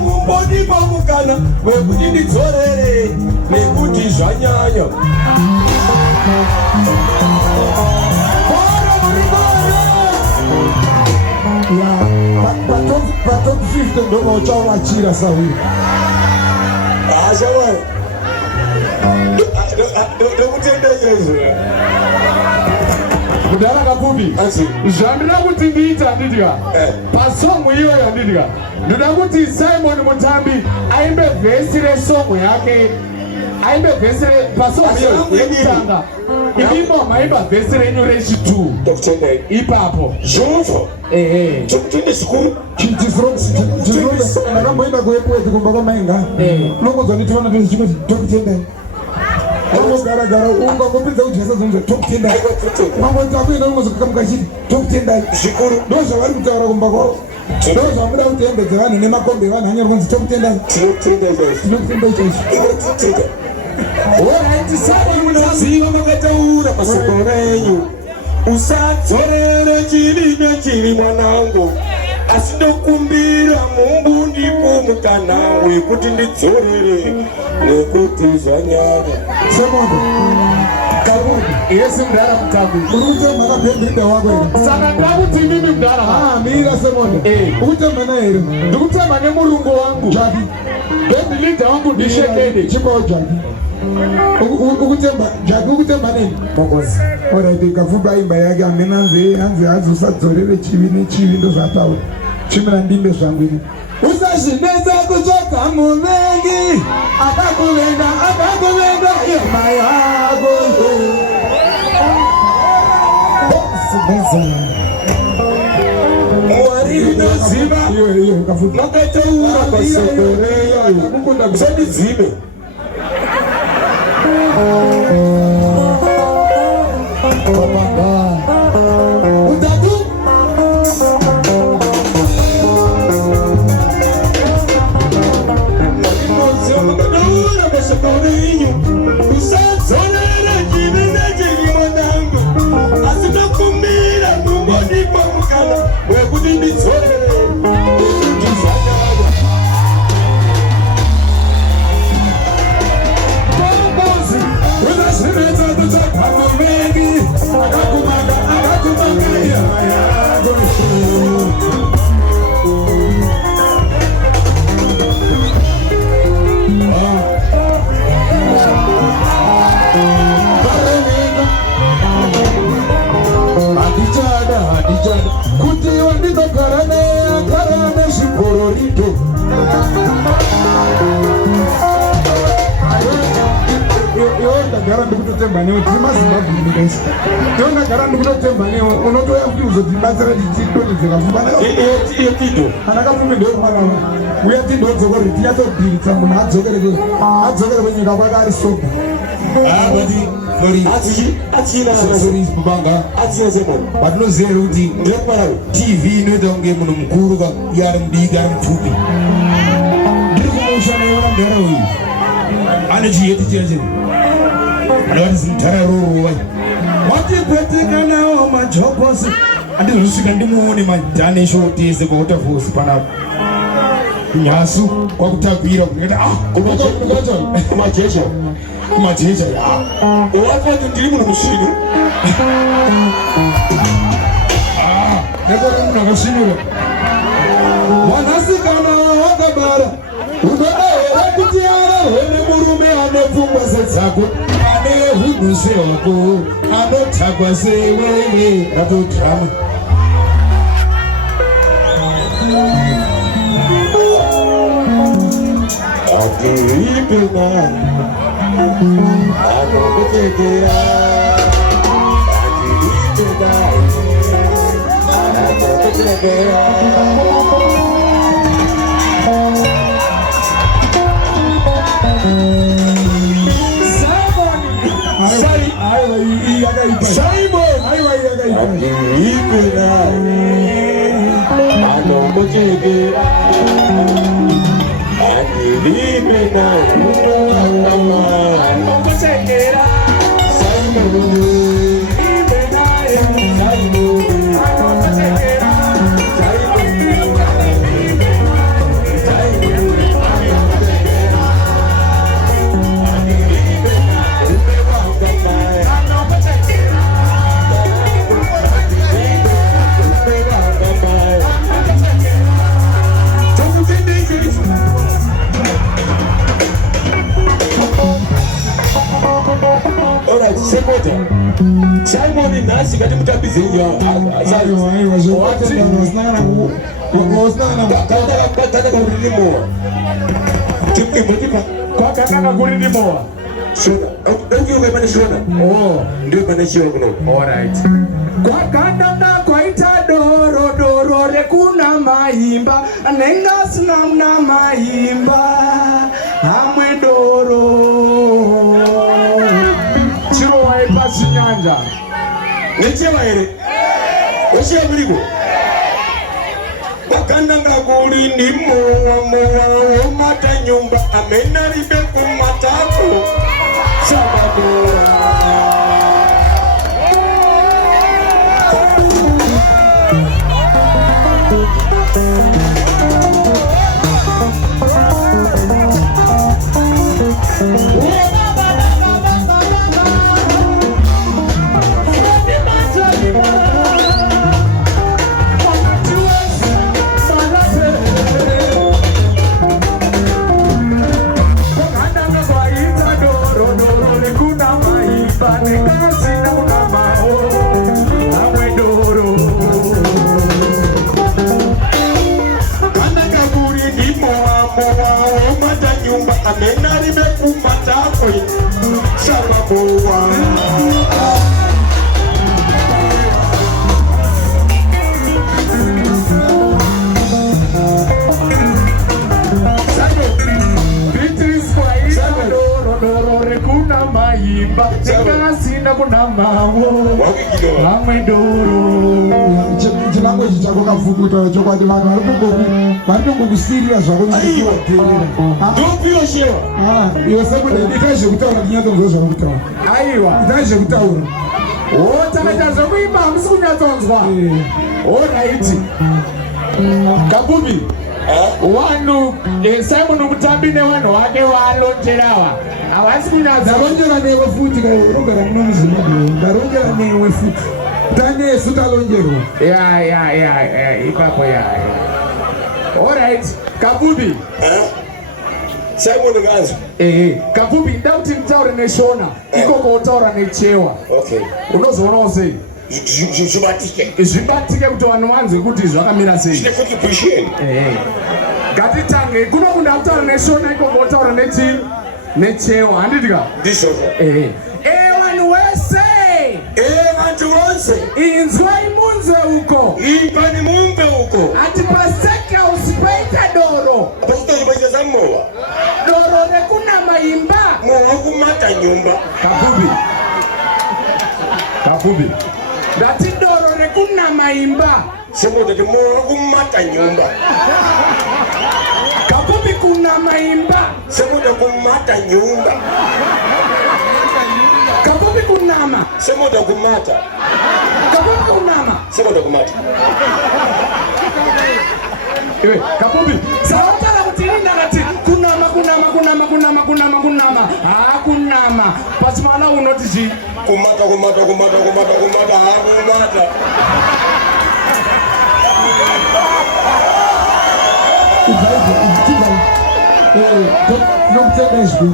mumboni pamukana wekuti ndidzorere nekuti zvanyanya. Patop 50 ndo mauchawachira sawi. Ashawe. Ndokutenda izvo. Kudala kapumbi. Zvandira kuti ndiita ndidya. Pasongo iyo yandidya. Ndoda kuti Simon Mutambi aimbe vhesi resongo yake. Aimbe vhesi pasongo iyo yekutanga. Imimo maimba vhesi renyu rechitu. Ndokutenda ipapo. Zvova. Chokutenda zvikuru. Chizrox. Ndakamboenda kuwepweti kumba kwamainga. Nongodzwa nditivana tezi chimwe ndokutenda. Gara ungangopinza kujasa zonzo tokutenda. Mangoti akuenda ungozokamuka chiti tokutenda. Zvikuru. Ndozvavari kutaura kumba kwavo. Ndozvamuda kutembedza vanhu nemakombe evanhu anyari kunzi tokutenda. Tinokutenda izvozvo. Alright, sasa munoziva makataura masokoro enyu. Usadzorere chilime chiri mwanangu, asi ndokumbira Mungu ndipo mukana wekuti ndidzorere nekuti zvanyanya. Semondo kabundi yesi mdara Mutambi urute makapembeda wako ere saka ndakuti mimi mdara mira Semondo ukutemba na ere ndikutemba nemurungu wangu jadi baby leader wangu ndishekede chimbo jadi ukutemba jadi ukutemba nini bokozi alright kafuba imba yake amena hanzi azosadzorere chivi nechivi ndozvataura chimira ndimbe zvangu ini usazvinetsa kutsvaga muvengi akakuvenga yema yako Mwari unoziva makataura masokoro enyu. Musandidzime. Gara ndikutotemba newe timazimbabwe ndikaisa tona gara ndikutotemba newe unotoya kuti uzotibatsira tichitonidzeka fumana iyo tido anakapfume ndewe mwana uya tidzodzokore tinyatobhiritsa munhu adzokere kwenyika kwake ari soba patinoziva kuti TV inoita kunge munhu mukuru yari mudiki ari mupfupi ndiri kumushana yona ndera uyu ane chiyeti chiyachiri anoti zimuthararorova watipwetekanawo majokosi andizosvika ndimuone madhaneshotese kwautavosi panapa nyasu kwakutagwira kumajecha wafati ndiri munhu mushinu nekore munhu akasvinura mwanasikana wakabara unodaera kuti ararwe nemurume anopfungwa sedzako ane hunhu sehwako anotakwa sewewe atodrama atiripena anokutekera atiripena anokutekera Simon nasi kati mutabize nyo. Kata kurindi moa. Kwa kaka kurindi moa. Shona. Ndio kwa shona. Oh, ndio kwa shona. All right. Kwa kandanda kwa ita doro rekuna maimba nenga sinamna maimba amwe doro chiro waipa chinyanja nechewa ere oshiya muligo wakandanga kuli ndi mowa omata nyumba amena libe kumatako sababu amena libe kumatako sababu maimba singa kuna mawo amwe doro chilango chichako kafukuta chokwadi vanhu vari kungokusirira zvako ndopiro shewa iwe sekondari itai zvekutaura tinyatsonzwa zvakutaura aiwa itai zvekutaura takaita zvekuimba hamusi kunyatsonzwa oraiti Kabubi vanhu Simon mutambi nevanhu vake valonjerawa havasi kunyadza ndarongera newe futi urongera muno muzimbabwe ndarongera newe futi tanesu talongerwa ipapo alright Kabubi Simon ganzo Kabubi nda kuti mtaure neshona ikoko utaura nechewa unozoona sei zvibatike kuti vanhu vanzwe kuti zvakamira sei ngatitange kuno kunda kutaura neshona ikoko utaura nechewa handidika vanhu vese vantu vose inzwai munze uko imbani mumbe uko ati pasekausi paita doro paitoipaitazamowa doro rekunama imba mowa kumata nyumba Kabubi ndati doro rekunama imba semodati mowa kumata nyumba Kabubi kunama imba semoda kumata nyumba Kabubi kunama semoda kumata Kabubi kunama semoda kumata Kabubi sawatala kutirinda kati kunama kunama pasimana unotiji kumata hakumata nokutenda izwi